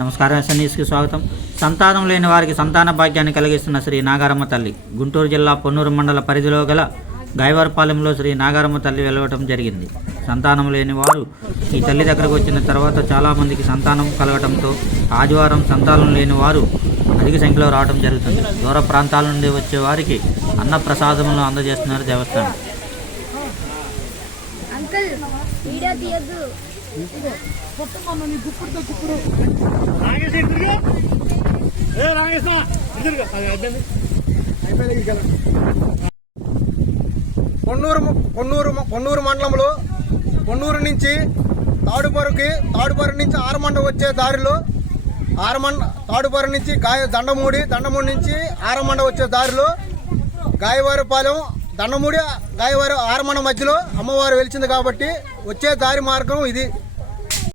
నమస్కారం ఎస్ఎన్ఈస్కి స్వాగతం. సంతానం లేని వారికి సంతాన భాగ్యాన్ని కలిగిస్తున్న శ్రీ నాగారమ్మ తల్లి. గుంటూరు జిల్లా పొన్నూరు మండల పరిధిలో గల గాయవారపాలెంలో శ్రీ నాగారమ్మ తల్లి వెలవటం జరిగింది. సంతానం లేని వారు ఈ తల్లి దగ్గరకు వచ్చిన తర్వాత చాలామందికి సంతానం కలగటంతో ఆదివారం సంతానం లేని వారు అధిక సంఖ్యలో రావడం జరుగుతుంది. దూర ప్రాంతాల నుండి వచ్చే వారికి అన్న ప్రసాదములను అందజేస్తున్నారు దేవస్థానం. కొన్నూరు కొన్నూరు కొన్నూరు మండలంలో కొన్నూరు నుంచి తాడుపరుకి తాడుపరు నుంచి ఆరమండ వచ్చే దారిలో ఆరమండ తాడుపరు నుంచి గాయ దండమూడి దండమూడి నుంచి ఆరమండ వచ్చే దారిలో గాయవారిపాలెం దండముడి గాయవారు ఆరమణ మధ్యలో అమ్మవారు వెలిచింది కాబట్టి వచ్చే దారి మార్గం ఇది.